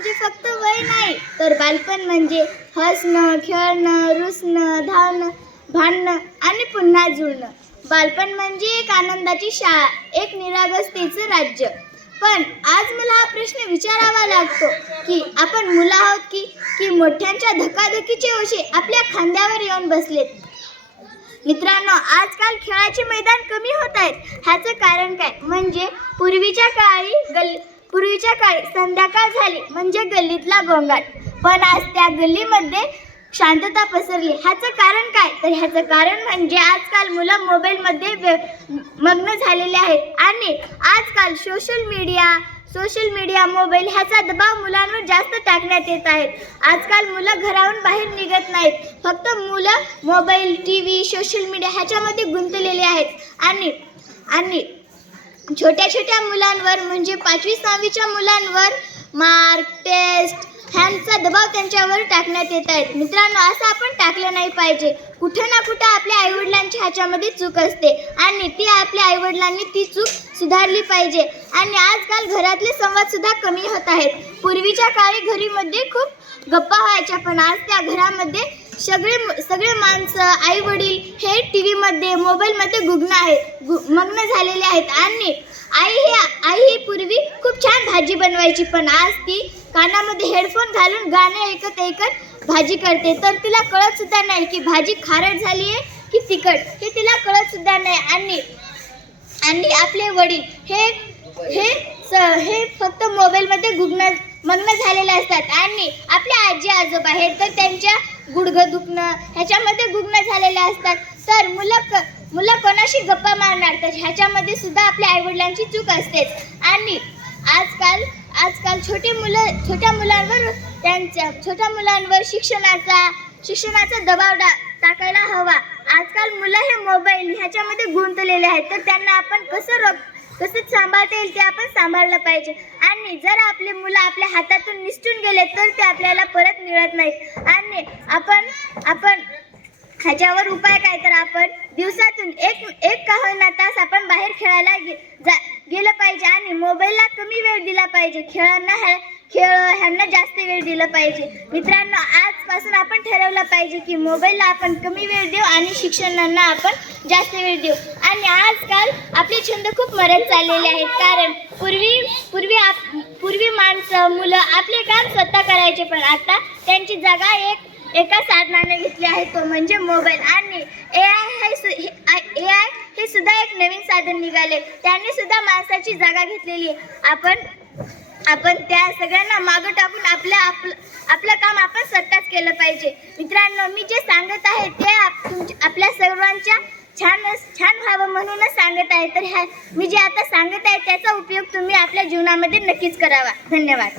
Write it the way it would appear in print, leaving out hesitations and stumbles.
म्हणजे फक्त वय नाही, तर बालपण म्हणजे हसणं, खेळणं, रुसणं, धावणं, भांडणं आणि पुन्हा जुळणं. बालपण म्हणजे एक आनंदाची शाळा, एक निरागसतेचं राज्य. पण आज मला हा प्रश्न विचारावा लागतो की आपण मुलं आहोत की मोठ्यांच्या धकाधकीचे ओझे आपल्या खांद्यावर येऊन बसलेत. मित्रांनो, आजकाल खेळाचे मैदान कमी होत आहेत. ह्याचं कारण काय? म्हणजे पूर्वीच्या काळी संध्याकाळ झाली म्हणजे गल्लीतला गोंगाट, पण आज त्या गल्लीमध्ये शांतता पसरली. ह्याचं कारण काय? तर ह्याचं कारण म्हणजे आजकाल मुलं मोबाईलमध्ये मग्न झालेले आहेत आणि आजकाल सोशल मीडिया, मोबाईल ह्याचा दबाव मुलांवर जास्त टाकण्यात येत आहेत. आजकाल मुलं घराहून बाहेर निघत नाहीत. फक्त मुलं मोबाईल, TV, सोशल मीडिया ह्याच्यामध्ये गुंतलेले आहेत आणि छोट्या मुलांवर म्हणजे 5वी-6वीच्या मुलांवर मार्क, टेस्ट ह्यांचा दबाव त्यांच्यावर टाकण्यात येत आहेत. मित्रांनो, असं आपण टाकलं नाही पाहिजे. कुठं ना कुठं आपल्या आईवडिलांची ह्याच्यामध्ये चूक असते आणि ती आपल्या आईवडिलांनी ती चूक सुधारली पाहिजे. आणि आजकाल घरातले संवाद सुद्धा कमी होत आहेत. पूर्वीच्या काळी घरीमध्ये खूप गप्पा व्हायच्या, पण आज त्या घरामध्ये सगळे माणसं, आई वडील हे TV मध्ये, मोबाईलमध्ये मग्न झालेले आहेत. आणि आई ही पूर्वी खूप छान भाजी बनवायची, पण आज ती कानामध्ये हेडफोन घालून गाणं ऐकत भाजी करते. तर तिला कळत सुद्धा नाही की भाजी खारट झाली आहे की तिखट, हे तिला कळत सुद्धा नाही. आणि आपले वडील हे फक्त मोबाईलमध्ये मग्न झालेले असतात आणि आपल्या आजी आजोबा हे तर त्यांच्या गुडघं दुखणं ह्याच्यामध्ये गुंग झालेले असतात. तर मुलं कोणाशी गप्पा मारणार? तर ह्याच्यामध्ये सुद्धा आपल्या आईवडिलांची चूक असते. आणि आजकाल छोट्या मुलांवर शिक्षणाचा दबाव टाकायला हवा. आजकाल मुलं हे मोबाईल ह्याच्यामध्ये गुंतलेले आहेत, तर त्यांना आपण कसं सांभाळता येईल ते आपण सांभाळलं पाहिजे. आणि जर आपले मुलं आपल्या हातातून निसटून गेले तर ते आपल्याला परत मिळत नाहीत. आणि आपण ह्याच्यावर उपाय काय? तर आपण दिवसातून एक का होईना तास आपण बाहेर खेळायला गेलं पाहिजे आणि मोबाईलला कमी वेळ दिला पाहिजे. ह्यांना जास्त वेळ दिला पाहिजे. मित्रांनो, आजपासून आपण ठरवलं पाहिजे की मोबाईलला आपण कमी वेळ देऊ आणि शिक्षणाला आपण जास्त वेळ देऊ. आणि आजकाल आपले छंद खूप मरत चाललेले आहेत, कारण पूर्वी माणसं, मुलं आपले काम स्वतः करायचे, पण आता त्यांची जागा एका साधनाने घेतली आहे, तो म्हणजे मोबाईल. आणि AI हे सुद्धा एक नवीन साधन निघाले, त्यांनी सुद्धा माणसाची जागा घेतलेली आहे. आपण त्या सगळ्यांना मागं टाकून आपलं काम आपण स्वतःच केलं पाहिजे. मित्रांनो, मी जे सांगत आहे ते आपल्या सर्वांच्या छान व्हावं म्हणूनच सांगत आहे. तर मी जे आता सांगत आहे त्याचा उपयोग तुम्ही आपल्या जीवनामध्ये नक्कीच करावा. धन्यवाद.